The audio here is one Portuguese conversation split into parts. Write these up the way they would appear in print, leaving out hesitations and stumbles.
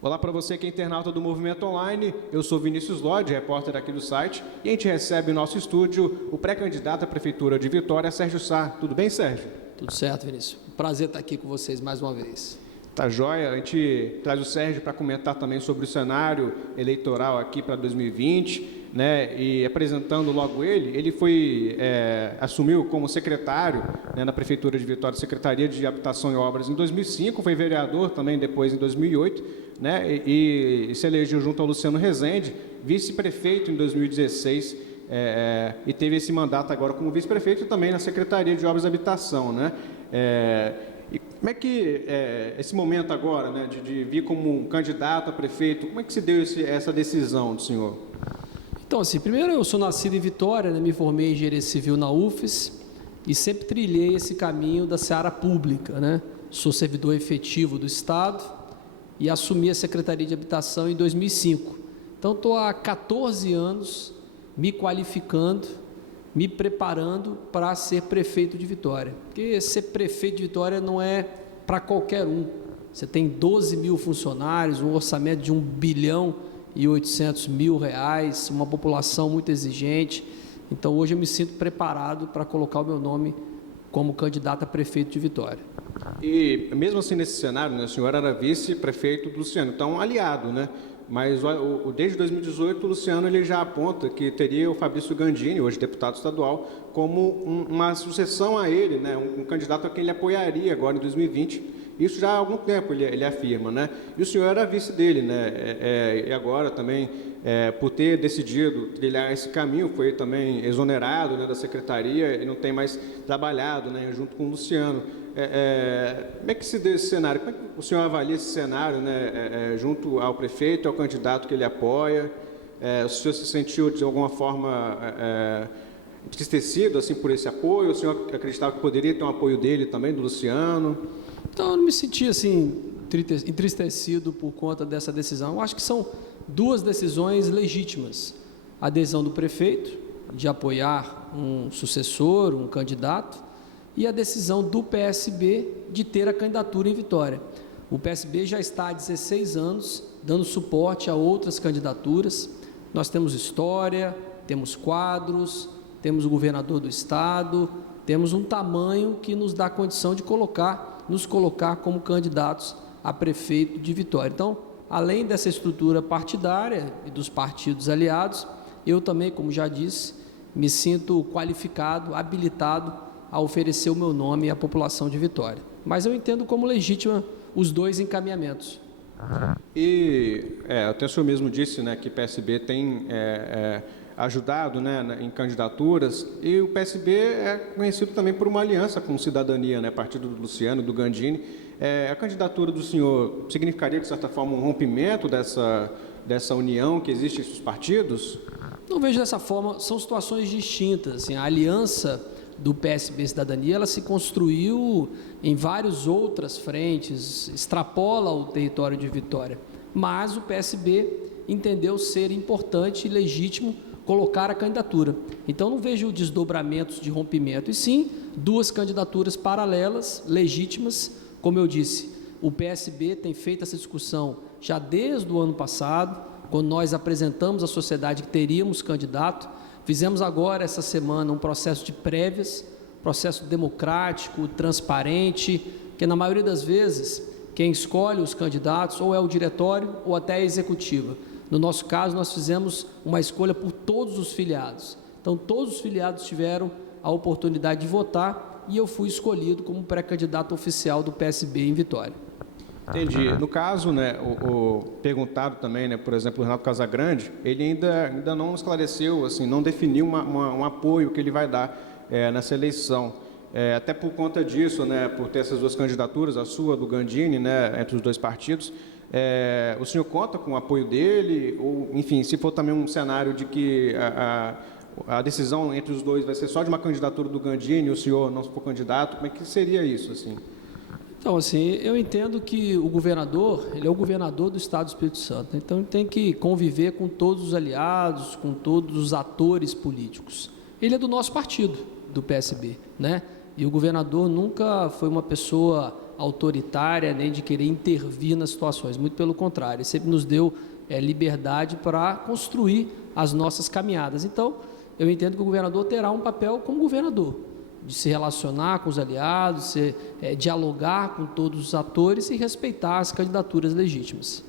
Olá para você que é internauta do Movimento Online, eu sou Vinícius Lodge, repórter aqui do site, e a gente recebe em nosso estúdio o pré-candidato à Prefeitura de Vitória, Sérgio Sá. Tudo bem, Sérgio? Tudo certo, Vinícius. Prazer estar aqui com vocês mais uma vez. Tá joia, a gente traz o Sérgio para comentar também sobre o cenário eleitoral aqui para 2020, né? E apresentando logo ele foi, assumiu como secretário, né, na Prefeitura de Vitória, Secretaria de Habitação e Obras em 2005, foi vereador também depois em 2008, né? E se elegeu junto ao Luciano Rezende, vice-prefeito em 2016, e teve esse mandato agora como vice-prefeito também na Secretaria de Obras e Habitação, né? E como é que esse momento agora, né, de vir como um candidato a prefeito, como é que se deu essa decisão do senhor? Então, assim, primeiro eu sou nascido em Vitória, né, me formei em engenharia civil na UFES e sempre trilhei esse caminho da seara pública, né? Sou servidor efetivo do Estado e assumi a Secretaria de Habitação em 2005. Então, estou há 14 anos me qualificando, me preparando para ser prefeito de Vitória. Porque ser prefeito de Vitória não é para qualquer um. Você tem 12 mil funcionários, um orçamento de R$1,8 bilhão, uma população muito exigente. Então, hoje eu me sinto preparado para colocar o meu nome como candidato a prefeito de Vitória. E mesmo assim, nesse cenário, né, o senhor era vice-prefeito do Luciano, então um aliado, né? Mas desde 2018 o Luciano ele já aponta que teria o Fabrício Gandini, hoje deputado estadual, como uma sucessão a ele, né, um candidato a quem ele apoiaria agora em 2020. Isso já há algum tempo ele afirma, né? E o senhor era vice dele, né? E agora também, por ter decidido trilhar esse caminho, foi também exonerado, né, da secretaria e não tem mais trabalhado, né, junto com o Luciano. Como é que se deu esse cenário? Como é que o senhor avalia esse cenário, né, junto ao prefeito, ao candidato que ele apoia? O senhor se sentiu de alguma forma entristecido assim, por esse apoio? O senhor acreditava que poderia ter um apoio dele também, do Luciano? Então, eu não me senti assim entristecido por conta dessa decisão. Eu acho que são duas decisões legítimas. A adesão do prefeito de apoiar um sucessor, um candidato, e a decisão do PSB de ter a candidatura em Vitória. O PSB já está há 16 anos dando suporte a outras candidaturas. Nós temos história, temos quadros, temos o governador do estado, temos um tamanho que nos dá condição de nos colocar como candidatos a prefeito de Vitória. Então, além dessa estrutura partidária e dos partidos aliados, eu também, como já disse, me sinto qualificado, habilitado a oferecer o meu nome à população de Vitória. Mas eu entendo como legítima os dois encaminhamentos. E até o senhor mesmo disse, né, que o PSB tem ajudado, né, em candidaturas, e o PSB é conhecido também por uma aliança com Cidadania, né, partido do Luciano, do Gandini. A candidatura do senhor significaria, de certa forma, um rompimento dessa união que existe entre os partidos? Não vejo dessa forma, são situações distintas. Assim, a aliança do PSB e Cidadania, ela se construiu em várias outras frentes, extrapola o território de Vitória, mas o PSB entendeu ser importante e legítimo colocar a candidatura. Então, não vejo desdobramentos de rompimento, e sim duas candidaturas paralelas, legítimas. Como eu disse, o PSB tem feito essa discussão já desde o ano passado, quando nós apresentamos à sociedade que teríamos candidato. Fizemos agora, essa semana, um processo de prévias, processo democrático, transparente, que na maioria das vezes, quem escolhe os candidatos ou é o diretório ou até a executiva. No nosso caso, nós fizemos uma escolha por todos os filiados. Então, todos os filiados tiveram a oportunidade de votar e eu fui escolhido como pré-candidato oficial do PSB em Vitória. Entendi. No caso, né, o perguntado também, né, por exemplo, o Renato Casagrande, ele ainda não esclareceu, assim, não definiu um apoio que ele vai dar nessa eleição. Até por conta disso, né, por ter essas duas candidaturas, a sua, do Gandini, né, entre os dois partidos, o senhor conta com o apoio dele? Ou, enfim, se for também um cenário de que a decisão entre os dois vai ser só de uma candidatura do Gandini e o senhor não for candidato, como é que seria isso, assim? Então, assim, eu entendo que o governador, ele é o governador do Estado do Espírito Santo, então ele tem que conviver com todos os aliados, com todos os atores políticos. Ele é do nosso partido, do PSB, né? E o governador nunca foi uma pessoa autoritária, nem de querer intervir nas situações, muito pelo contrário, ele sempre nos deu liberdade para construir as nossas caminhadas. Então, eu entendo que o governador terá um papel como governador, de se relacionar com os aliados, dialogar com todos os atores e respeitar as candidaturas legítimas.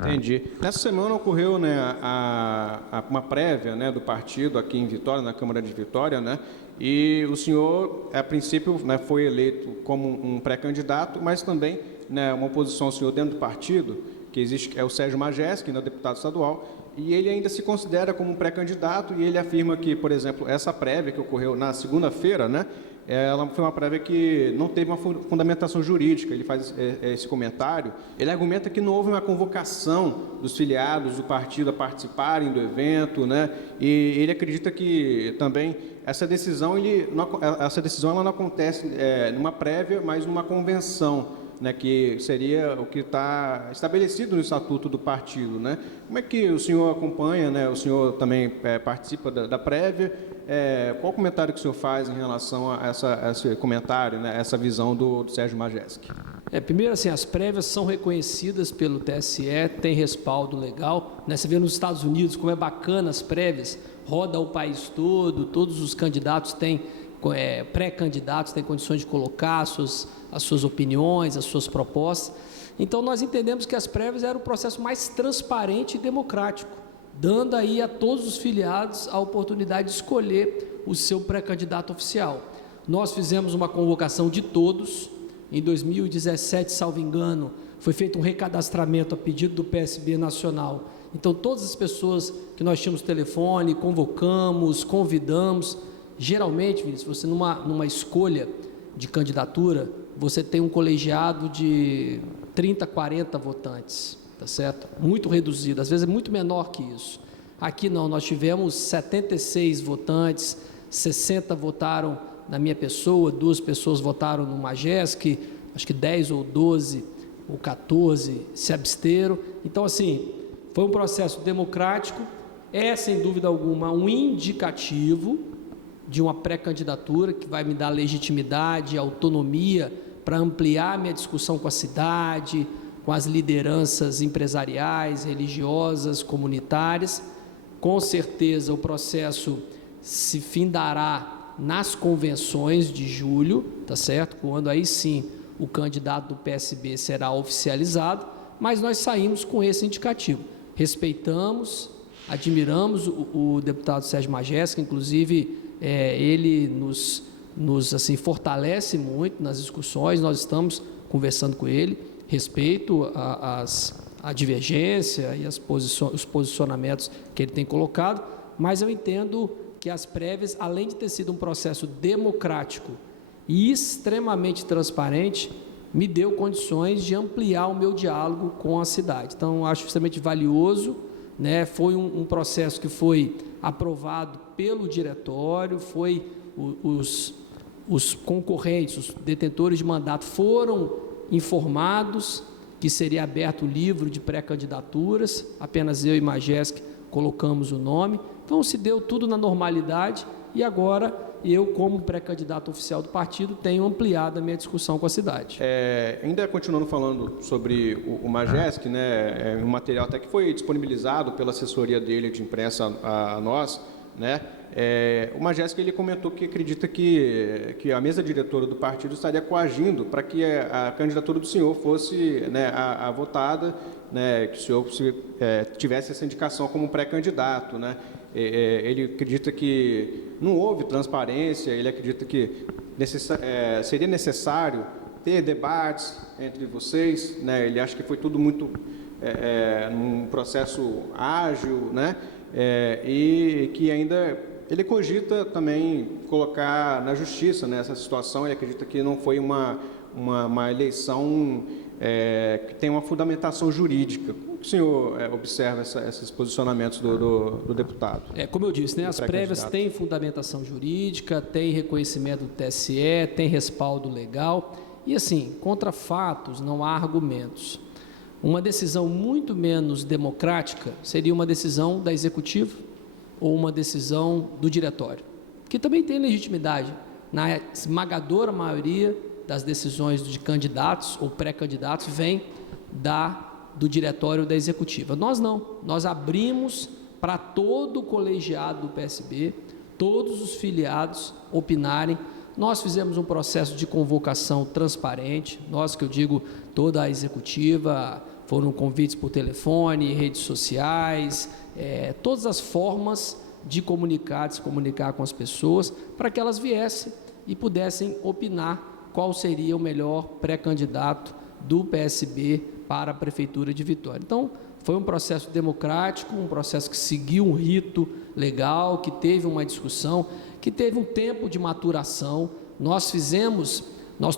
Entendi. Nessa semana ocorreu, né, uma prévia, né, do partido aqui em Vitória, na Câmara de Vitória, né, e o senhor, a princípio, né, foi eleito como um pré-candidato, mas também, né, uma oposição ao senhor dentro do partido, que existe, é o Sérgio Majeski, né, deputado estadual, e ele ainda se considera como um pré-candidato e ele afirma que, por exemplo, essa prévia que ocorreu na segunda-feira, né, ela foi uma prévia que não teve uma fundamentação jurídica. Ele faz esse comentário. Ele argumenta que não houve uma convocação dos filiados do partido a participarem do evento, né? E ele acredita que também essa decisão ela não acontece numa prévia, mas numa convenção, né, que seria o que está estabelecido no estatuto do partido, né? Como é que o senhor acompanha, né? O senhor também participa da prévia. Qual o comentário que o senhor faz em relação a esse comentário, né, essa visão do Sérgio Majeski? Primeiro, assim, as prévias são reconhecidas pelo TSE, tem respaldo legal, né? Você vê nos Estados Unidos como é bacana as prévias, roda o país todo, todos os candidatos têm, pré-candidatos têm condições de colocar as suas opiniões, as suas propostas. Então, nós entendemos que as prévias eram o processo mais transparente e democrático, dando aí a todos os filiados a oportunidade de escolher o seu pré-candidato oficial. Nós fizemos uma convocação de todos. Em 2017, salvo engano, foi feito um recadastramento a pedido do PSB Nacional. Então, todas as pessoas que nós tínhamos telefone, convocamos, convidamos. Geralmente, Vinícius, você numa escolha de candidatura, você tem um colegiado de 30, 40 votantes. Tá certo? Muito reduzido, às vezes é muito menor que isso. Aqui não, nós tivemos 76 votantes, 60 votaram na minha pessoa, 2 pessoas votaram no Majeski, acho que 10 ou 12 ou 14 se absteram. Então, assim, foi um processo democrático, sem dúvida alguma um indicativo de uma pré-candidatura que vai me dar legitimidade, autonomia para ampliar minha discussão com a cidade, com as lideranças empresariais, religiosas, comunitárias. Com certeza o processo se findará nas convenções de julho, tá certo? Quando aí sim o candidato do PSB será oficializado, mas nós saímos com esse indicativo. Respeitamos, admiramos o deputado Sérgio Majeski, inclusive ele nos assim, fortalece muito nas discussões, nós estamos conversando com ele. Respeito a divergência e os posicionamentos que ele tem colocado, mas eu entendo que as prévias, além de ter sido um processo democrático e extremamente transparente, me deu condições de ampliar o meu diálogo com a cidade. Então, acho extremamente valioso, né? Foi um processo que foi aprovado pelo diretório, os concorrentes, os detentores de mandato foram informados que seria aberto o livro de pré-candidaturas, apenas eu e Majeski colocamos o nome. Então, se deu tudo na normalidade e agora eu, como pré-candidato oficial do partido, tenho ampliado a minha discussão com a cidade. Ainda continuando falando sobre o Majeski, né, um material até que foi disponibilizado pela assessoria dele de imprensa a nós, né? O Majeski, ele comentou que acredita que a mesa diretora do partido estaria coagindo para que a candidatura do senhor fosse, né, a votada, né, que o senhor tivesse essa indicação como pré-candidato, né? Ele acredita que não houve transparência, ele acredita que seria necessário ter debates entre vocês, né? Ele acha que foi tudo muito num processo ágil, né? E que ainda ele cogita também colocar na justiça, né, essa situação. Ele acredita que não foi uma eleição que tem uma fundamentação jurídica. Como o senhor observa esses posicionamentos do deputado? Como eu disse, né, as prévias têm fundamentação jurídica, têm reconhecimento do TSE, têm respaldo legal e, assim, contra fatos não há argumentos. Uma decisão muito menos democrática seria uma decisão da executiva ou uma decisão do diretório, que também tem legitimidade. Na esmagadora maioria, das decisões de candidatos ou pré-candidatos vem do diretório da executiva. Nós não, nós abrimos para todo o colegiado do PSB, todos os filiados opinarem. Nós fizemos um processo de convocação transparente, nós que eu digo, toda a executiva, foram convites por telefone, redes sociais, todas as formas de se comunicar com as pessoas, para que elas viessem e pudessem opinar qual seria o melhor pré-candidato do PSB para a Prefeitura de Vitória. Então, foi um processo democrático, um processo que seguiu um rito legal, que teve uma discussão, que teve um tempo de maturação. Nós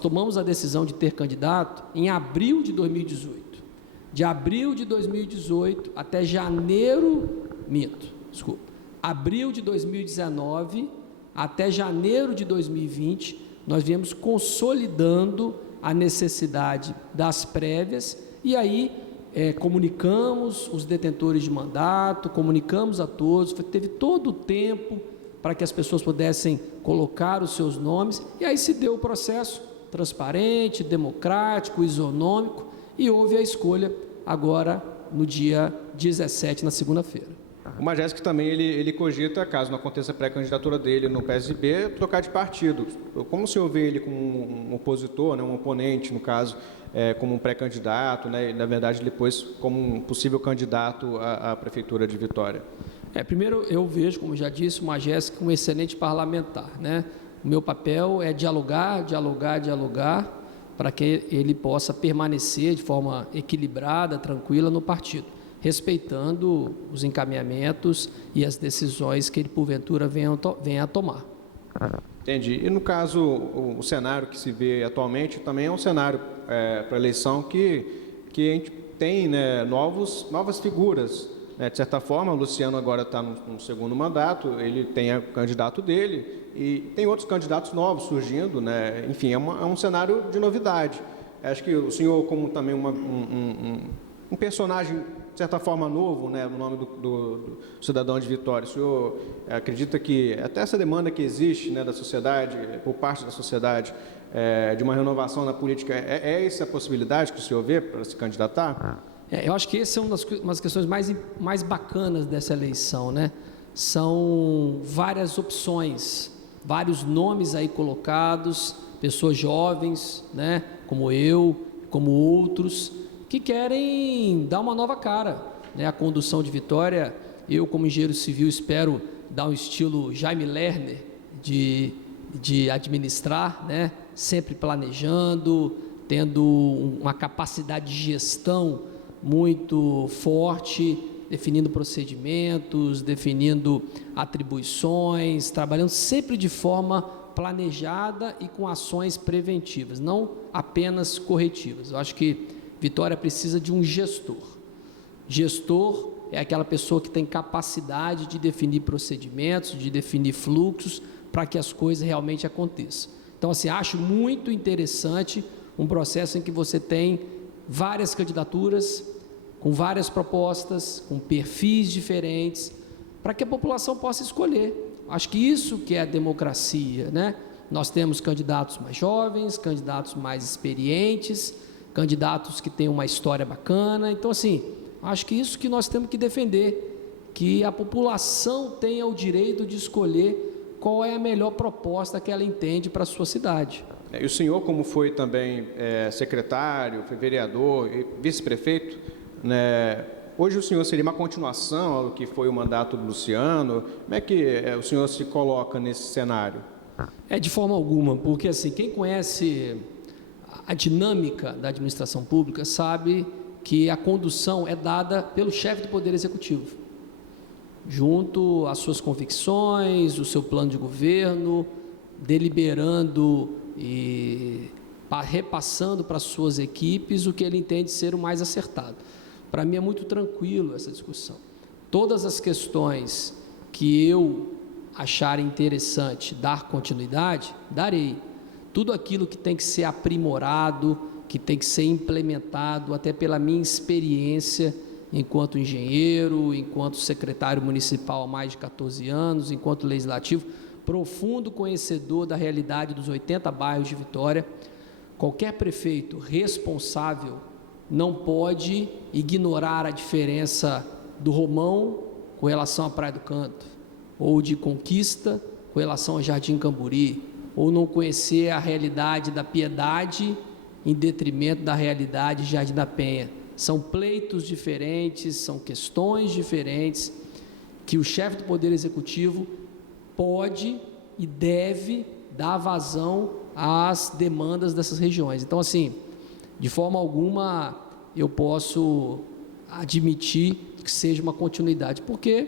tomamos a decisão de ter candidato em abril de 2018. De abril de 2018 até abril de 2019 até janeiro de 2020, nós viemos consolidando a necessidade das prévias e aí comunicamos os detentores de mandato, comunicamos a todos, teve todo o tempo para que as pessoas pudessem colocar os seus nomes, e aí se deu o processo transparente, democrático, isonômico, e houve a escolha agora no dia 17, na segunda-feira. O Majeski também, ele cogita, caso não aconteça a pré-candidatura dele no PSB, trocar de partido. Como o senhor vê ele como um opositor, né, um oponente, no caso, como um pré-candidato, né, e, na verdade, depois como um possível candidato à Prefeitura de Vitória? Primeiro, eu vejo, como já disse, o Majeski como um excelente parlamentar, né? O meu papel é dialogar, para que ele possa permanecer de forma equilibrada, tranquila no partido, respeitando os encaminhamentos e as decisões que ele, porventura, venha a tomar. Entendi. E, no caso, o cenário que se vê atualmente também é um cenário para a eleição que a gente tem, né, novas figuras. De certa forma, o Luciano agora está no segundo mandato, ele tem o candidato dele e tem outros candidatos novos surgindo, né? Enfim, é um cenário de novidade. Acho que o senhor, como também um personagem, de certa forma, novo, né, no nome do cidadão de Vitória, o senhor acredita que até essa demanda que existe, né, da sociedade, por parte da sociedade, de uma renovação na política, essa a possibilidade que o senhor vê para se candidatar? Eu acho que essa é uma das questões mais bacanas dessa eleição, né? São várias opções, vários nomes aí colocados, pessoas jovens, né? Como eu, como outros, que querem dar uma nova cara, né? A condução de Vitória, eu como engenheiro civil espero dar um estilo Jaime Lerner de administrar, né? Sempre planejando, tendo uma capacidade de gestão muito forte, definindo procedimentos, definindo atribuições, trabalhando sempre de forma planejada e com ações preventivas, não apenas corretivas. Eu acho que Vitória precisa de um gestor. Gestor é aquela pessoa que tem capacidade de definir procedimentos, de definir fluxos para que as coisas realmente aconteçam. Então, assim, acho muito interessante um processo em que você tem várias candidaturas, com várias propostas, com perfis diferentes, para que a população possa escolher. Acho que isso que é a democracia, né? Nós temos candidatos mais jovens, candidatos mais experientes, candidatos que têm uma história bacana. Então, assim, acho que isso que nós temos que defender, que a população tenha o direito de escolher qual é a melhor proposta que ela entende para a sua cidade. E o senhor, como foi também secretário, foi vereador e vice-prefeito, né, hoje o senhor seria uma continuação do que foi o mandato do Luciano? Como é que o senhor se coloca nesse cenário? De forma alguma, porque assim, quem conhece a dinâmica da administração pública sabe que a condução é dada pelo chefe do Poder Executivo, junto às suas convicções, o seu plano de governo, deliberando e repassando para as suas equipes o que ele entende ser o mais acertado. Para mim é muito tranquilo essa discussão. Todas as questões que eu achar interessante dar continuidade, darei. Tudo aquilo que tem que ser aprimorado, que tem que ser implementado, até pela minha experiência enquanto engenheiro, enquanto secretário municipal há mais de 14 anos, enquanto legislativo, profundo conhecedor da realidade dos 80 bairros de Vitória, qualquer prefeito responsável não pode ignorar a diferença do Romão com relação à Praia do Canto, ou de Conquista com relação ao Jardim Camburi, ou não conhecer a realidade da Piedade em detrimento da realidade de Jardim da Penha. São pleitos diferentes, são questões diferentes que o chefe do Poder Executivo pode e deve dar vazão às demandas dessas regiões. Então, assim, de forma alguma eu posso admitir que seja uma continuidade, porque,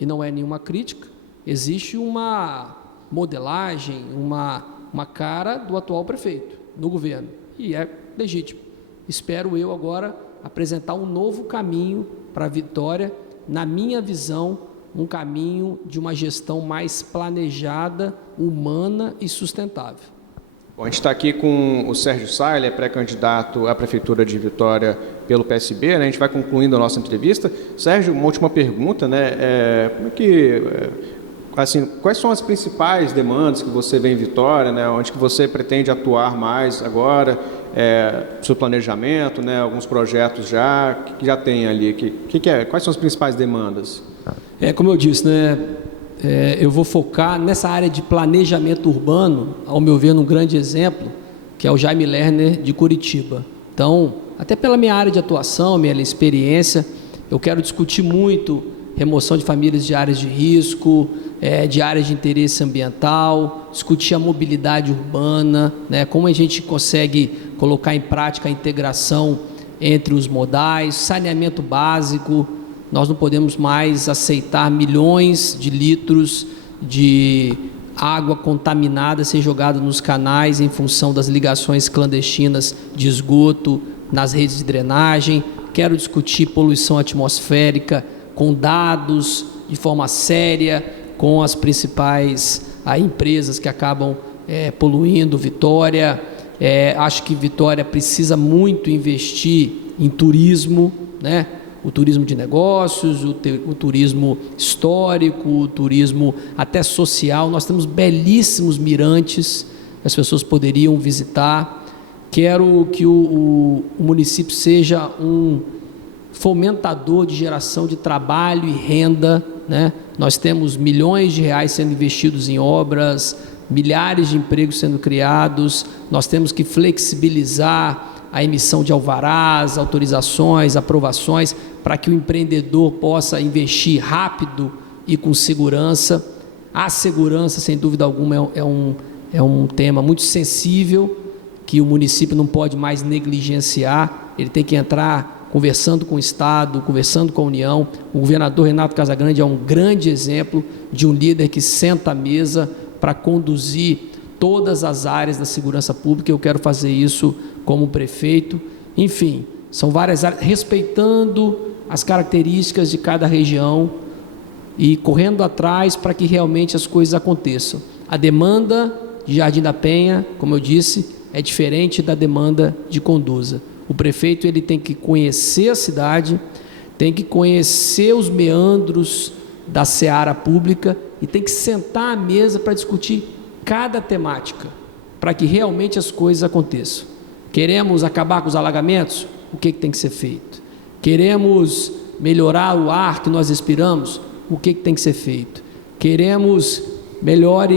e não é nenhuma crítica, existe uma modelagem, uma cara do atual prefeito no governo, e é legítimo. Espero eu agora apresentar um novo caminho para a Vitória, na minha visão, um caminho de uma gestão mais planejada, humana e sustentável. Bom, a gente está aqui com o Sérgio Sá, ele é pré-candidato à Prefeitura de Vitória pelo PSB, né? A gente vai concluindo a nossa entrevista. Sérgio, uma última pergunta, né? Assim, quais são as principais demandas que você vê em Vitória, né? Onde que você pretende atuar mais agora, seu planejamento, né? Alguns projetos que já tem ali, quais são as principais demandas? Como eu disse, né? Eu vou focar nessa área de planejamento urbano, ao meu ver, num grande exemplo, que é o Jaime Lerner de Curitiba. Então, até pela minha área de atuação, minha experiência, eu quero discutir muito remoção de famílias de áreas de risco, de áreas de interesse ambiental, discutir a mobilidade urbana, né, como a gente consegue colocar em prática a integração entre os modais, saneamento básico. Nós não podemos mais aceitar milhões de litros de água contaminada ser jogada nos canais em função das ligações clandestinas de esgoto nas redes de drenagem. Quero discutir poluição atmosférica com dados, de forma séria, com as principais empresas que acabam poluindo Vitória. Acho que Vitória precisa muito investir em turismo, né? O turismo de negócios, o turismo histórico, o turismo até social. Nós temos belíssimos mirantes que as pessoas poderiam visitar. Quero que o município seja um fomentador de geração de trabalho e renda, né? Nós temos milhões de reais sendo investidos em obras, milhares de empregos sendo criados. Nós temos que flexibilizar a emissão de alvarás, autorizações, aprovações, para que o empreendedor possa investir rápido e com segurança. A segurança, sem dúvida alguma, é um tema muito sensível, que o município não pode mais negligenciar. Ele tem que entrar conversando com o Estado, conversando com a União. O governador Renato Casagrande é um grande exemplo de um líder que senta à mesa para conduzir todas as áreas da segurança pública. Eu quero fazer isso como prefeito. Enfim, são várias áreas, respeitando as características de cada região e correndo atrás para que realmente as coisas aconteçam. A demanda de Jardim da Penha, como eu disse, é diferente da demanda de Conduza. O prefeito ele tem que conhecer a cidade, tem que conhecer os meandros da seara pública e tem que sentar à mesa para discutir cada temática, para que realmente as coisas aconteçam. Queremos acabar com os alagamentos? O que tem que ser feito? Queremos melhorar o ar que nós respiramos? O que tem que ser feito? Queremos melhor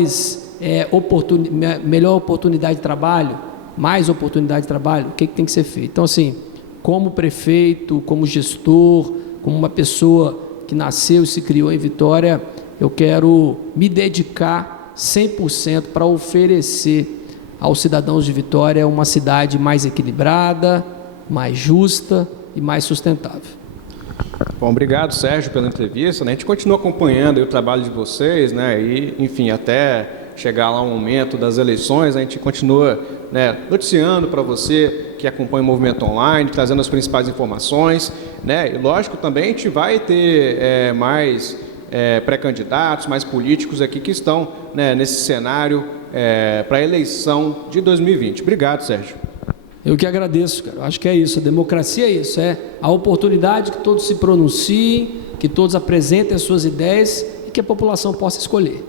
oportunidade de trabalho? Mais oportunidade de trabalho? O que tem que ser feito? Então, assim, como prefeito, como gestor, como uma pessoa que nasceu e se criou em Vitória, eu quero me dedicar 100% para oferecer aos cidadãos de Vitória uma cidade mais equilibrada, mais justa e mais sustentável. Bom, obrigado, Sérgio, pela entrevista, né? A gente continua acompanhando o trabalho de vocês, né? E, enfim, até chegar lá o momento das eleições, a gente continua, né, noticiando para você que acompanha o movimento online, trazendo as principais informações, né? E, lógico, também a gente vai ter mais pré-candidatos, mais políticos aqui que estão, né, nesse cenário para a eleição de 2020. Obrigado, Sérgio. Eu que agradeço, cara. Acho que é isso, a democracia é isso, é a oportunidade que todos se pronunciem, que todos apresentem as suas ideias e que a população possa escolher.